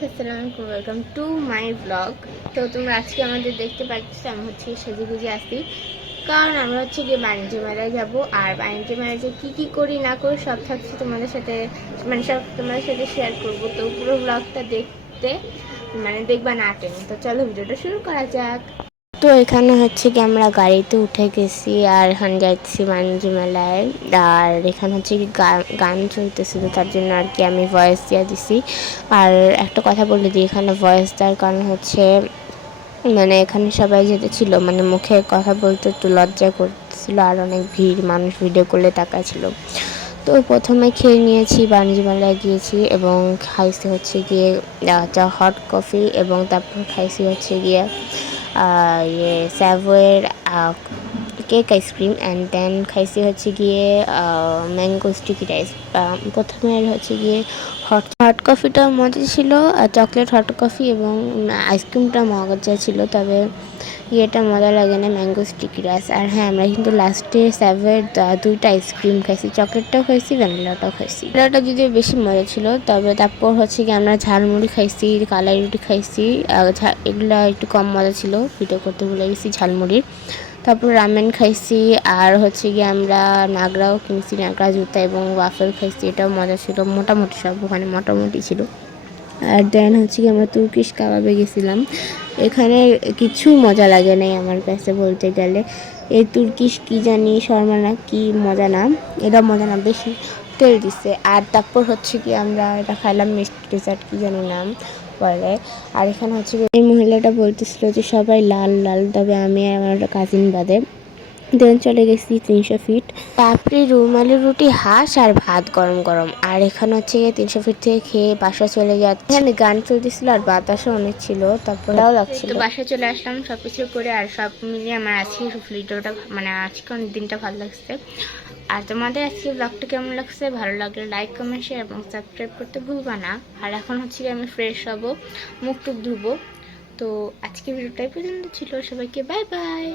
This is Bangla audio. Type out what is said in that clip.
আসসালামু আলাইকুম, ওয়েলকাম টু মাই ব্লগ। তো তোমরা আজকে আমাদের দেখতে পাচ্ছ আমি হচ্ছে সেজে গুজে আসি, কারণ আমরা হচ্ছে গিয়ে বাণিজ্য মেলায় যাবো। আর বাণিজ্য মেলায় যে কী করি না করি সব থাকছে তোমাদের সাথে, মানে সব তোমাদের সাথে শেয়ার করবো। তো পুরো ব্লগটা দেখতে দেখবা না টেনে। তো চলো ভিডিওটা শুরু করা যাক। তো এখানে হচ্ছে কি আমরা গাড়িতে উঠে গেছি আর এখন যাচ্ছি বাণিজ্য মেলায়। আর এখানে হচ্ছে কি গান চলতেছিল, তার জন্য আর কি আমি ভয়েস দিয়ে দিছি। আর একটা কথা বলে দিই, এখানে ভয়েস দেওয়ার কারণ হচ্ছে এখানে সবাই যেতে ছিল, মুখে কথা বলতে একটু লজ্জা করতেছিল, আর অনেক ভিড়, মানুষ ভিডিও করলে তাকাচ্ছিল। তো প্রথমে খেয়ে নিয়েছি, বাণিজ্য মেলায় গিয়েছি এবং খাইছি হচ্ছে গিয়ে হট কফি, এবং তারপর খাইছি হচ্ছে গিয়ে স্যাভোয়ের কেক আইসক্রিম, অ্যান্ড দেন খাইছি হচ্ছে গিয়ে ম্যাঙ্গো স্টিকি রাইস। প্রথমে হচ্ছে গিয়ে হট কফিটা মজা ছিল, চকলেট হট কফি, এবং আইসক্রিমটা মজা ছিল, তবে ইয়েটা মজা লাগে না, ম্যাঙ্গো স্টিকি রাইস। আর হ্যাঁ, আমরা কিন্তু লাস্টে স্যাভোয়ের দুইটা আইসক্রিম খাইছি, চকলেটটাও খাইছি, ভ্যানিলাটাও খাইছি। ভ্যানিলাটা যদিও বেশি মজা ছিল, তবে তারপর হচ্ছে কি আমরা ঝালমুড়ি খাইছি, কালাই রুটি খাইছি, এগুলো একটু কম মজা ছিল, ভিডিও করতে ভুলে গেছি ঝালমুড়ির। তারপর রামেন খাইছি, আর হচ্ছে গিয়ে আমরা নাগরাও কিনছি, নাগরা জুতা এবং ওয়াফেল খাইছি, এটাও মজা ছিল, মোটামুটি সব ওখানে মোটামুটি ছিল। আর দেন হচ্ছে কি আমরা তুর্কিশ কাবাবে গেছিলাম, এখানে কিছুই মজা লাগে নাই আমার কাছে বলতে গেলে। এই তুর্কিশ কি জানি শর্মা না কি মজা না, এটা মজা না, বেশি তেল দিচ্ছে। আর তারপর হচ্ছে কি আমরা এটা খাইলাম মিষ্টি ডেজার্ট কি জানি নাম বলে। আর এখানে হচ্ছে এই মহিলাটা বলতেছিল যে সবাই লাল লাল, তবে আমি আমার কাজিন বাদে। দেন চলে গেছি 300 ফিট, পাপড়ি, রুমালি রুটি, হাঁস আর ভাত গরম গরম। আর এখানে হচ্ছে 300 ফিট থেকে খেয়ে বাসা চলে যাচ্ছে। এখানে গান চলতেছিল আর বাতাসও অনেক ছিল, তারপর ভালো লাগছিল। তো বাসায় চলে আসলাম সবকিছু করে, আর সব মিলিয়ে আমার আজকে ভিডিওটা আজকে অনেক দিনটা ভালো লাগছে। আর তোমাদের আজকে ব্লগটা কেমন লাগছে, ভালো লাগলে লাইক কমেন্ট শেয়ার এবং সাবস্ক্রাইব করতে ভুলবা না। আর এখন হচ্ছে আমি ফ্রেশ হব, মুখ টুক ধুবো। তো আজকে ভিডিওটাই পর্যন্ত ছিল, সবাইকে বাই বাই।